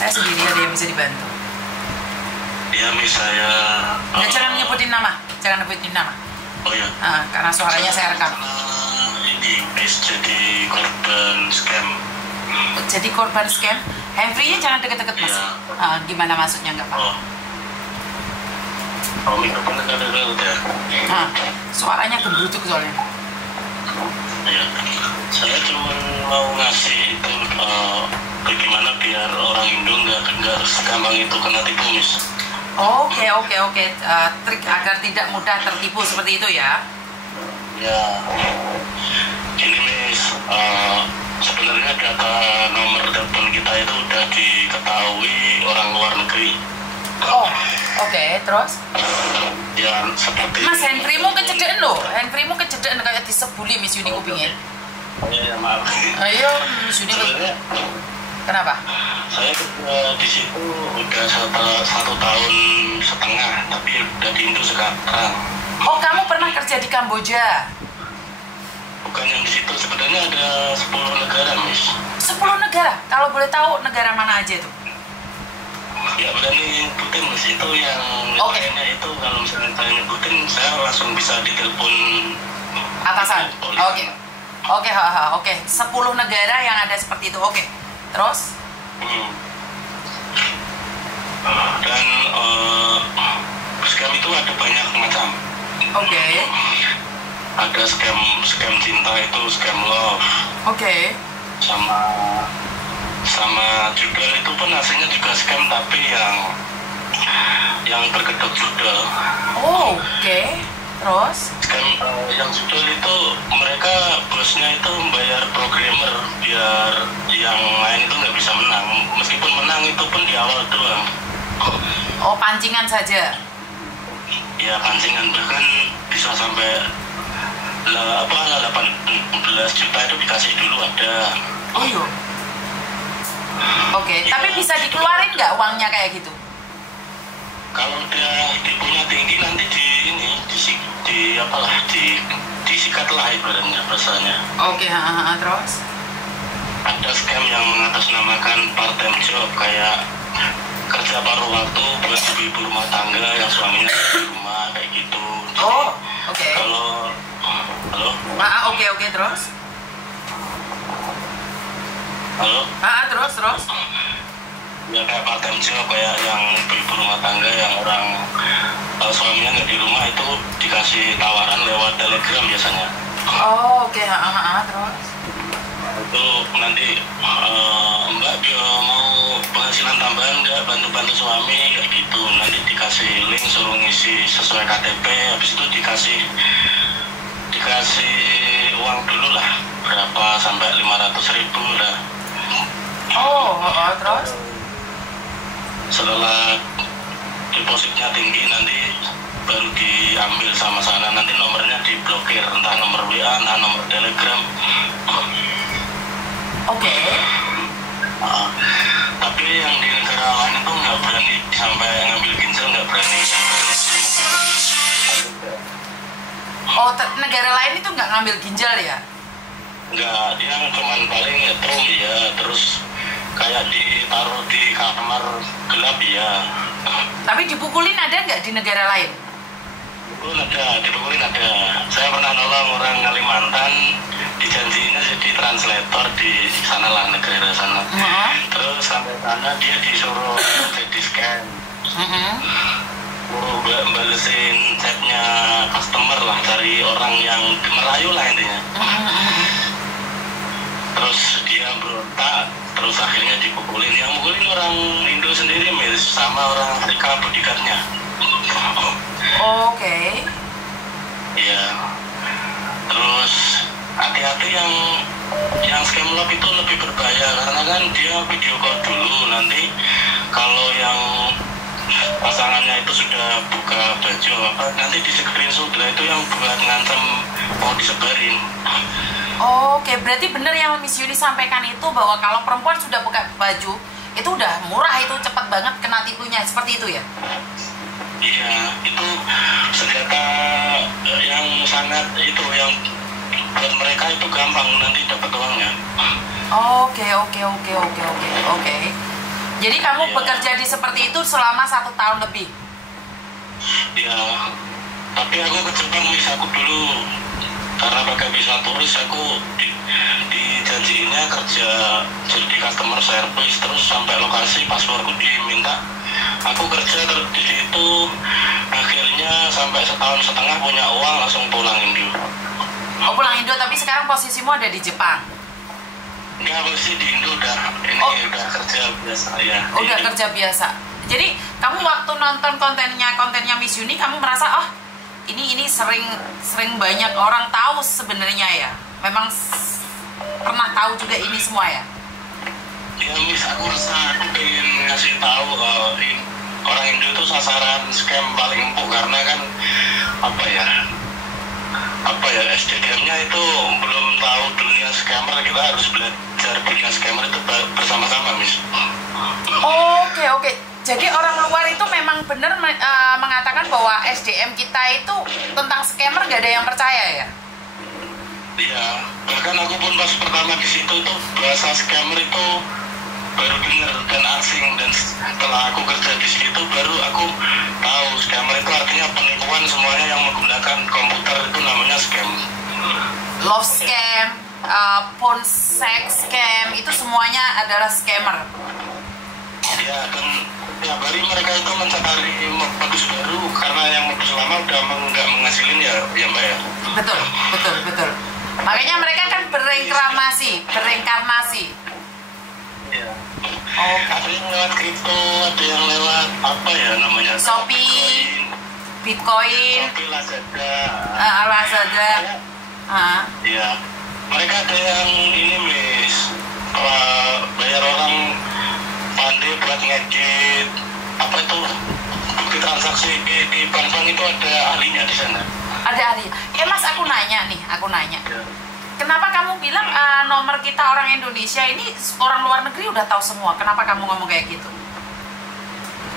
Saya sendiri, ada yang bisa dibantu. Iya, Miss, saya... Jangan nyebutin nama. Jangan nyebutin nama. Oh ya? Karena suaranya saya rekam. Ini, Miss, jadi korban scam. Jadi korban scam? Handfree-nya jangan deket-deket, Mas. Iya. Gimana maksudnya, nggak paham? Oh, mikrofonnya nggak ada udah. Suaranya gebrutuk soalnya. Iya. Saya cuma mau ngasih itu bagaimana biar orang Indo nggak segampang itu kena tipu, Miss. Oke. Trik agar tidak mudah tertipu seperti itu ya? Ya. Ini, Miss, sebenarnya data nomor telepon kita itu udah diketahui orang luar negeri. Oh, oke, terus? Ya, seperti... Mas, handfree-mu kecedeken loh. Handfree-mu kecedeken kayak disebuli Miss Yuni kupingnya. Ya, maaf. Ayo, Miss Yuni. Kenapa? Saya di situ udah 1,5 tahun, tapi udah di Indo sekarang. Oh, kamu pernah kerja di Kamboja? Bukan yang di situ, sebenarnya ada 10 negara, Miss. 10 negara? Kalau boleh tahu negara mana aja itu? Ya berani nyebutin, Miss, itu yang lainnya itu kalau misalnya saya nyebutin, saya langsung bisa ditelepon atasan. Oke. 10 negara yang ada seperti itu. Oke. Terus? Dan scam itu ada banyak macam. Oke. Ada scam cinta itu, scam love. Oke. Sama juga itu pun hasilnya juga scam, tapi yang berkedok judul. Oh, oke. Terus? Scam yang judul itu mereka bosnya itu membayar programmer biar yang lain itu nggak bisa menang. Meskipun menang itu pun di awal doang. Oh, pancingan saja? Ya, pancingan, bahkan bisa sampai 18 juta itu dikasih dulu ada. Oh iya. Oke, tapi bisa dikeluarin nggak uangnya kayak gitu? Kalau dia tipunya tinggi nanti disikat lah ibaratnya bahasanya. Oke, terus? Ada scam yang mengatasnamakan part time job kayak kerja paruh waktu buat ibu rumah tangga yang suaminya di rumah kayak gitu. Jadi, oke. Kalau halo? Oke, terus? Halo? Terus? Ya kayak part time job kayak yang ibu rumah tangga yang orang suaminya nggak di rumah itu dikasih tawaran lewat telegram biasanya. Oh, oke. Terus? Itu nanti Mbak mau penghasilan tambahan nggak, bantu suami kayak gitu, nanti dikasih link suruh ngisi sesuai KTP, habis itu dikasih uang dulu lah berapa sampai 500.000 lah. Terus? Setelah depositnya tinggi nanti baru diambil sama sana, nanti nomornya diblokir, entah nomor WA, entah nomor Telegram. Oke. Tapi yang di negara lain itu nggak berani sampai ngambil ginjal, nggak berani. Oh, negara lain itu nggak ngambil ginjal ya? Nggak, dia cuman paling nyetrum ya, terus kayak ditaruh di kamar gelap ya. Tapi dipukulin ada nggak di negara lain? Dipukulin ada. Saya pernah nolong orang Kalimantan, dijanjinya jadi translator di sana lah, negara sana. Terus sampai sana dia disuruh jadi scan. Balesin chatnya customer lah, cari orang yang merayu lah intinya. Terus dia berontak, terus akhirnya dipukulin. Yang mukulin orang Indo sendiri, sama orang Afrika bodyguardnya. Oke. Iya. Terus hati-hati yang scam love itu lebih berbahaya karena kan dia video call dulu, nanti kalau yang pasangannya itu sudah buka baju nanti di screenshot lah, itu yang buat ngancam mau disebarin. Oke, berarti benar yang Miss Yuni sampaikan itu bahwa kalau perempuan sudah buka baju itu udah murah, itu cepat banget kena tipunya, seperti itu ya? Iya, itu senjata yang sangat itu yang buat mereka itu gampang nanti dapat uangnya. Oke. Jadi kamu Ya. bekerja di seperti itu selama 1 tahun lebih? Ya, tapi aku ke Jepang aku dulu karena pakai visa turis aku dijanjiinnya kerja jadi customer service, terus sampai lokasi pasporku diminta aku kerja di situ, akhirnya sampai 1,5 tahun punya uang langsung pulang Indo. Oh, pulang Indo, tapi sekarang posisimu ada di Jepang? Enggak, masih di Indo ini udah kerja biasa ya. Oh, udah kerja biasa. Jadi kamu waktu nonton kontennya Miss Yuni, kamu merasa ini sering banyak orang tahu sebenarnya ya. Memang pernah tahu juga ini semua ya. Ya Miss, aku rasa aku pengen ngasih tahu orang Indo itu sasaran scam paling empuk karena kan SDM-nya itu belum tahu dunia scammer. Kita harus belajar dunia scammer itu bersama-sama, Miss. Oke. Jadi orang luar itu memang benar mengatakan bahwa SDM kita itu tentang scammer gak ada yang percaya ya? Iya, bahkan aku pun pas pertama di situ tuh bahasa scammer itu baru dengar dan asing, dan setelah aku kerja di situ baru aku tahu scammer itu artinya penipuan semuanya yang menggunakan komputer itu namanya scam. Love scam, phone sex scam, itu semuanya adalah scammer. Ya, dan tiap hari mereka itu mencari modus baru karena yang modus lama udah nggak menghasilin ya Mbak ya. Betul. Makanya mereka kan bereinkarnasi. Iya. Ada yang lewat kripto, ada yang lewat Shopee, Bitcoin, Shopee, Lazada. Lazada. Iya. Mereka ada yang ini, Miss, bayar orang pandai buat ngedit bukti transaksi di bank-bank itu ada ahlinya di sana. Ada ahli. Mas, aku nanya. Ya. Kenapa kamu bilang nomor kita orang Indonesia ini orang luar negeri udah tahu semua? Kenapa kamu ngomong kayak gitu?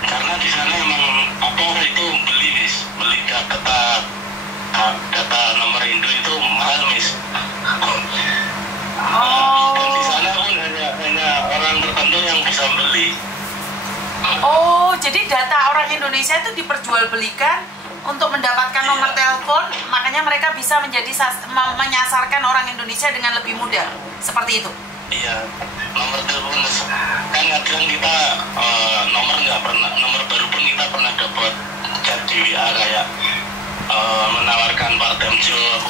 Karena di sana emang itu beli data nomor Indo itu mahal, Miss. Dan di sana pun hanya orang tertentu yang bisa beli. Jadi data orang Indonesia itu diperjualbelikan untuk mendapatkan nomor telepon, makanya mereka bisa menyasarkan orang Indonesia dengan lebih mudah, seperti itu. Iya, nomor telepon kan kadang kita nomor baru pun kita pernah dapat chat di WA kayak menawarkan part time job,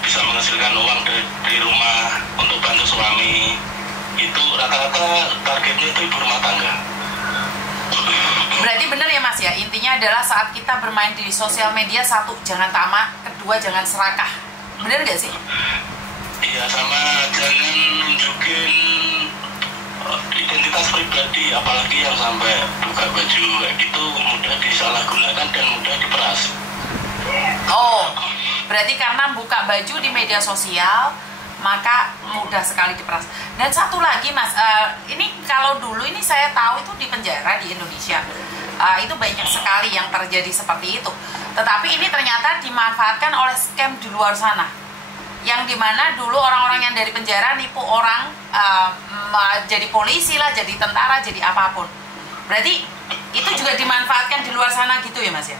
bisa menghasilkan uang dari rumah untuk bantu suami. Itu rata-rata targetnya itu ibu rumah tangga. Berarti benar ya Mas ya, intinya adalah saat kita bermain di sosial media, 1, jangan tamak, 2, jangan serakah. Benar nggak sih? Iya, sama jangan nunjukin identitas pribadi, apalagi yang sampai buka baju kayak gitu mudah disalahgunakan dan mudah diperas. Berarti karena buka baju di media sosial maka mudah sekali diperas. Dan satu lagi Mas, ini kalau dulu ini saya tahu itu di penjara di Indonesia itu banyak sekali yang terjadi seperti itu. Tetapi ini ternyata dimanfaatkan oleh scam di luar sana, yang dimana dulu orang-orang yang dari penjara nipu orang jadi polisi lah, jadi tentara, jadi apapun. Berarti itu juga dimanfaatkan di luar sana gitu ya Mas ya?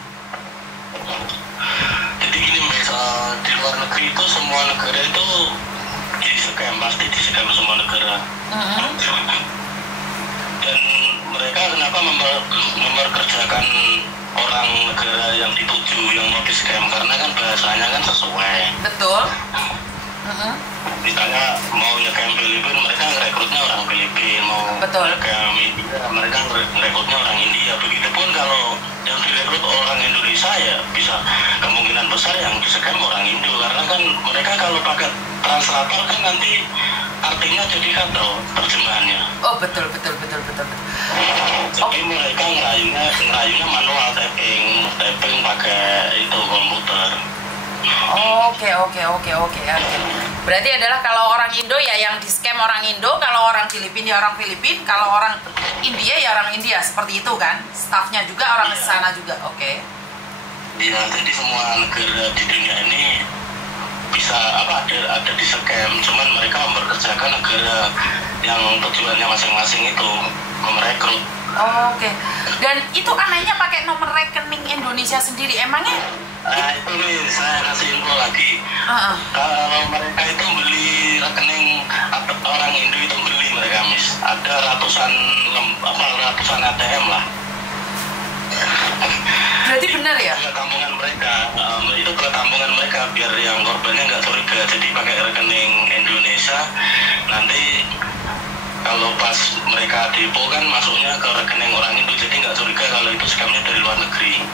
Jadi gini Mas, di luar negeri itu semua negara itu di-scam, pasti di-scam semua negara. Dan mereka kenapa memperkerjakan orang negara yang dituju yang mau di-scam, karena kan bahasanya kan sesuai. Betul. Misalnya mau nge-scam Filipina, mereka ngerekrutnya orang Filipina. Mau nge-scam India, mereka ngerekrutnya orang India. Begitupun kalau yang direkrut orang Indonesia ya bisa kemungkinan besar yang di-scam orang Indo, karena kan mereka kalau pakai translator kan nanti artinya jadi kacau terjemahannya. Betul. Jadi mereka ngerayunya manual typing pakai itu komputer. Oke. Berarti adalah kalau orang Indo ya yang di scam orang Indo, kalau orang Filipina ya orang Filipina, kalau orang India ya orang India, seperti itu kan? Staffnya juga orang sana juga, oke. Iya, jadi semua negara di dunia ini bisa ada di scam, cuman mereka memperkerjakan negara yang tujuannya masing-masing itu. merekrut. Oke. Dan itu anehnya pakai nomor rekening Indonesia sendiri. Emangnya? Itu nih saya kasih info lagi. Kalau mereka itu beli rekening atau orang Indo itu beli mereka Miss. Ada ratusan ATM lah. Berarti benar ya? Ke tabungan mereka, itu ke tabungan mereka biar yang korbannya nggak curiga. Jadi pakai rekening Indonesia, nanti kalau pas mereka depo kan masuknya ke rekening orang Indo, jadi nggak curiga kalau itu scamnya dari luar negeri.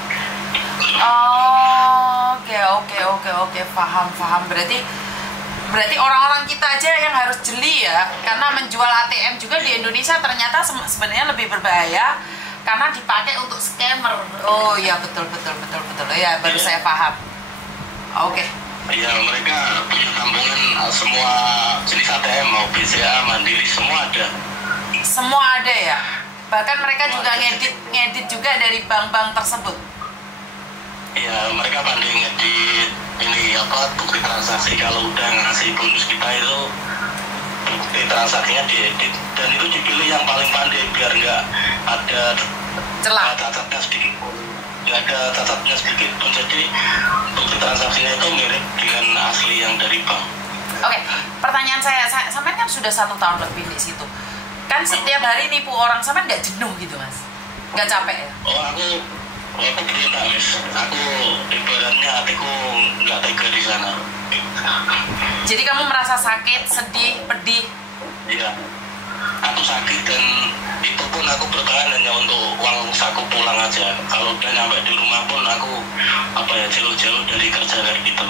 Oke, paham. Berarti orang-orang kita aja yang harus jeli ya, karena menjual ATM juga di Indonesia ternyata sebenarnya lebih berbahaya karena dipakai untuk scammer. Oh iya, betul ya, baru saya paham. Oke. Iya, mereka punya tabungan semua jenis ATM, mau BCA, Mandiri, semua ada. Semua ada ya? Bahkan mereka juga ngedit juga dari bank-bank tersebut. Iya, mereka pandai ngedit bukti transaksi. Kalau udah ngasih bonus kita itu bukti transaksinya diedit, dan itu dipilih yang paling pandai biar nggak ada celah, cacatnya sedikit pun. Nggak ada cacatnya sedikit pun, jadi bukti transaksinya itu mirip dengan asli yang dari bank. Oke, pertanyaan saya sampai kan sudah 1 tahun lebih di situ. Kan setiap hari nipu orang, sampai nggak jenuh gitu mas? Nggak capek ya? Aku berontak Miss. Aku ibaratnya hatiku nggak tega di sana. Jadi kamu merasa sakit, sedih, pedih? Iya, aku sakit, dan itu pun aku bertahan hanya untuk uang saku pulang aja. Kalau udah nyampe di rumah pun aku jauh-jauh dari kerja kayak gitu.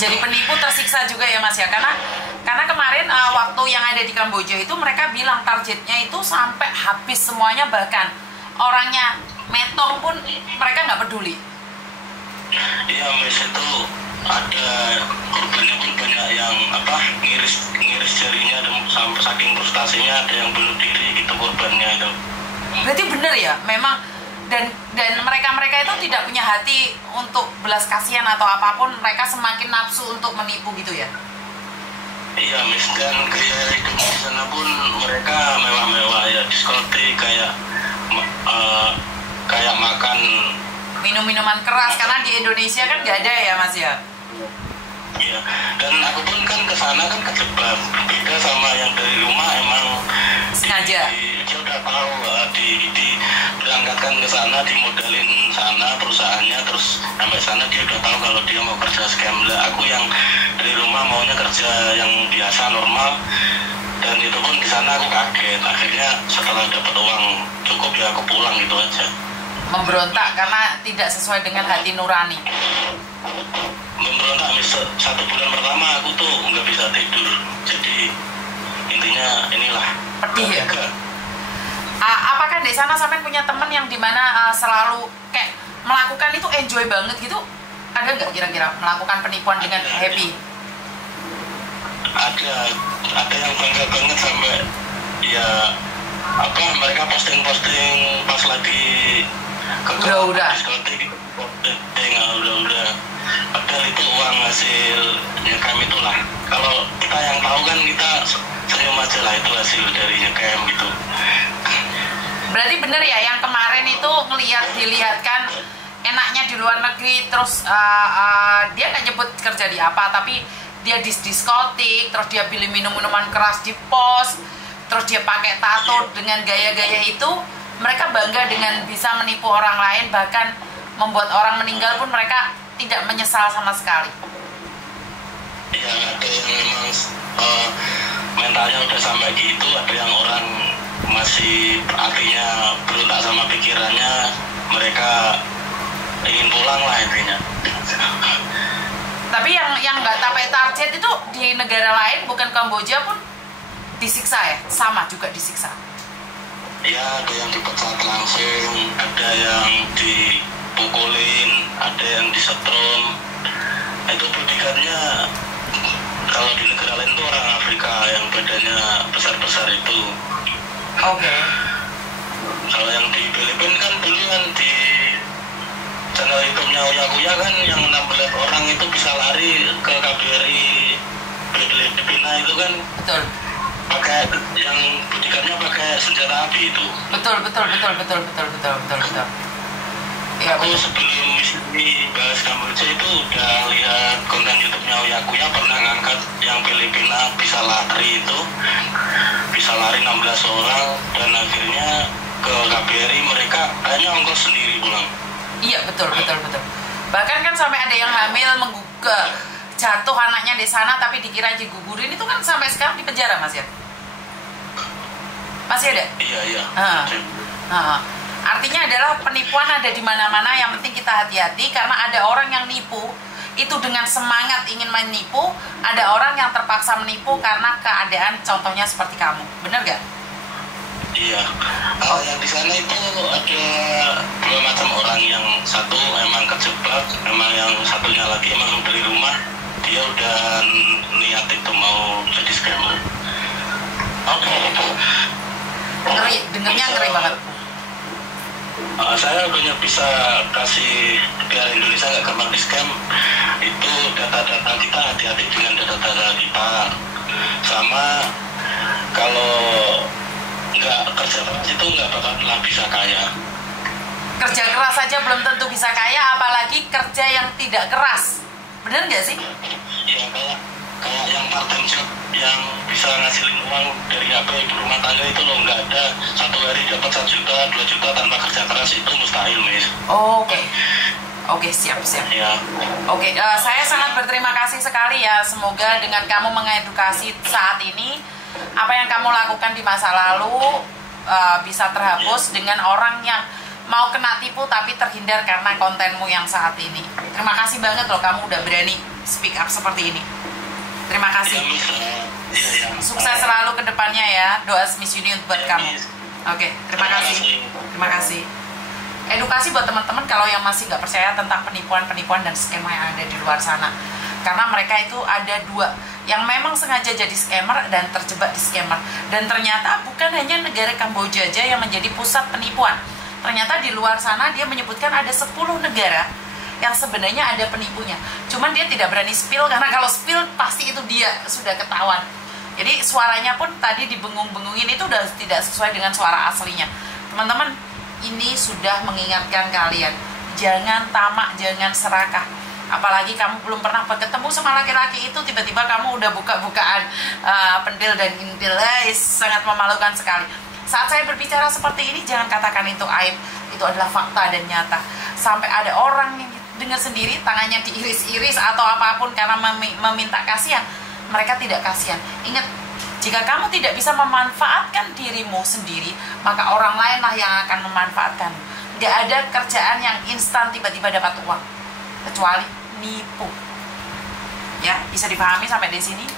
Jadi penipu tersiksa juga ya mas ya, karena kemarin waktu yang ada di Kamboja itu mereka bilang targetnya itu sampai habis semuanya, bahkan orangnya metong pun mereka nggak peduli. Iya Miss, itu ada korbannya pun banyak yang ngiris jarinya, sampai saking frustasinya ada yang bunuh diri gitu korbannya itu. Berarti bener ya, memang dan mereka itu tidak punya hati untuk belas kasihan atau apapun, mereka semakin nafsu untuk menipu gitu ya. Iya Miss, dan gaya hidup di sana pun mereka mewah-mewah ya, diskotik, kayak makan minum-minuman keras, karena di Indonesia kan nggak ada ya mas ya. Iya, dan aku pun kan kesana kan kejebak, beda sama yang dari rumah. Emang sengaja dia udah tahu, diberangkatkan ke sana, dimodalin sana perusahaannya, terus sampai sana dia udah tahu kalau dia mau kerja scam. Lah aku yang dari rumah maunya kerja yang biasa normal, dan itu pun di sana aku kaget. Akhirnya setelah dapat uang cukup ya aku pulang gitu aja. Memberontak karena tidak sesuai dengan hati nurani. Memberontak, 1 bulan pertama aku tuh nggak bisa tidur. Jadi intinya inilah. Pedih ya. Apakah di sana sampai punya teman yang dimana selalu kayak melakukan itu enjoy banget gitu? Ada nggak kira-kira melakukan penipuan dengan happy? Ada yang bangga banget sampai ya mereka posting pas lagi udah diskotik udah padahal itu uang hasil nyekam itulah. Kalau kita yang tahu kan kita senyum aja lah, itu hasil dari nyekam gitu. Berarti bener ya yang kemarin itu dilihatkan enaknya di luar negeri, terus dia nggak nyebut kerja di apa, tapi dia di diskotik, terus dia pilih minuman keras di pos, terus dia pakai tato dengan gaya-gaya itu. Mereka bangga dengan bisa menipu orang lain, bahkan membuat orang meninggal pun mereka tidak menyesal sama sekali. Iya, ada yang memang mentalnya udah sampai gitu, ada yang orang masih artinya berontak sama pikirannya, mereka ingin pulang lah intinya. Tapi yang nggak sampai target itu di negara lain, bukan Kamboja pun disiksa ya, sama juga disiksa. Ya, ada yang dipecat langsung, ada yang dipukulin, ada yang disetrum. Itu bodyguardnya kalau di negara lain tuh orang Afrika yang badannya besar-besar itu. Oke. Kalau yang di Filipina kan dulu kan di channel YouTube-nya Uya Kuya kan yang 16 orang itu bisa lari ke KBRI Filipina itu kan. Betul. pakai yang bodyguardnya pakai senjata api itu. Betul. Iya, Aku betul. sebelum ini bahas Kamboja itu udah lihat konten YouTube-nya Oyakuya, pernah ngangkat yang Filipina bisa lari itu, bisa lari 16 orang, dan akhirnya ke KBRI mereka hanya ongkos sendiri pulang. Iya, betul. Bahkan kan sampai ada yang hamil jatuh anaknya di sana tapi dikira digugurin, itu kan sampai sekarang di penjara, Mas ya? Masih ada? Iya. Artinya adalah penipuan ada di mana-mana, yang penting kita hati-hati karena ada orang yang nipu itu dengan semangat ingin menipu, ada orang yang terpaksa menipu karena keadaan contohnya seperti kamu. Bener gak? Iya. Yang di sana itu ada dua macam orang, yang satu emang kejebak, emang yang satunya lagi emang dari rumah dia udah niat itu mau jadi scammer. Oke. Ngeri, dengernya ngeri banget. Saya banyak bisa kasih biar Indonesia nggak gampang di scam. Itu data-data kita, hati-hati dengan data-data kita. Sama kalau nggak kerja keras itu nggak bakalan bisa kaya. Kerja keras saja belum tentu bisa kaya, apalagi kerja yang tidak keras. Bener nggak sih? Ya kayak yang part time job yang bisa ngasilin uang dari HP ibu rumah tangga itu loh, nggak ada satu hari dapat 1 juta 2 juta tanpa kerja keras, itu mustahil, Miss. Oke, siap. Ya. Oke, saya sangat berterima kasih sekali ya. Semoga dengan kamu mengedukasi saat ini, apa yang kamu lakukan di masa lalu bisa terhapus dengan orang yang mau kena tipu tapi terhindar karena kontenmu yang saat ini. Terima kasih banget loh, kamu udah berani speak up seperti ini. Terima kasih. Iya. Sukses selalu ke depannya ya. Doa Miss Union buat kamu. Oke, terima kasih. Edukasi buat teman-teman kalau yang masih nggak percaya tentang penipuan dan skema yang ada di luar sana. Karena mereka itu ada dua, yang memang sengaja jadi scammer dan terjebak di scammer. Dan ternyata bukan hanya negara Kamboja aja yang menjadi pusat penipuan. Ternyata di luar sana dia menyebutkan ada 10 negara yang sebenarnya ada penipunya. Cuman dia tidak berani spill, karena kalau spill pasti itu dia sudah ketahuan. Jadi suaranya pun tadi dibengung-bengungin, itu udah tidak sesuai dengan suara aslinya. Teman-teman, ini sudah mengingatkan kalian, jangan tamak, jangan serakah. Apalagi kamu belum pernah ketemu sama laki-laki itu, tiba-tiba kamu udah buka-bukaan pendil dan intil. Sangat memalukan sekali. Saat saya berbicara seperti ini, jangan katakan itu aib, itu adalah fakta dan nyata. Sampai ada orang yang dengar sendiri, tangannya diiris-iris atau apapun karena meminta kasihan. Mereka tidak kasihan. Ingat, jika kamu tidak bisa memanfaatkan dirimu sendiri, maka orang lainlah yang akan memanfaatkan. Gak ada kerjaan yang instan tiba-tiba dapat uang, kecuali nipu. Ya, bisa dipahami sampai di sini?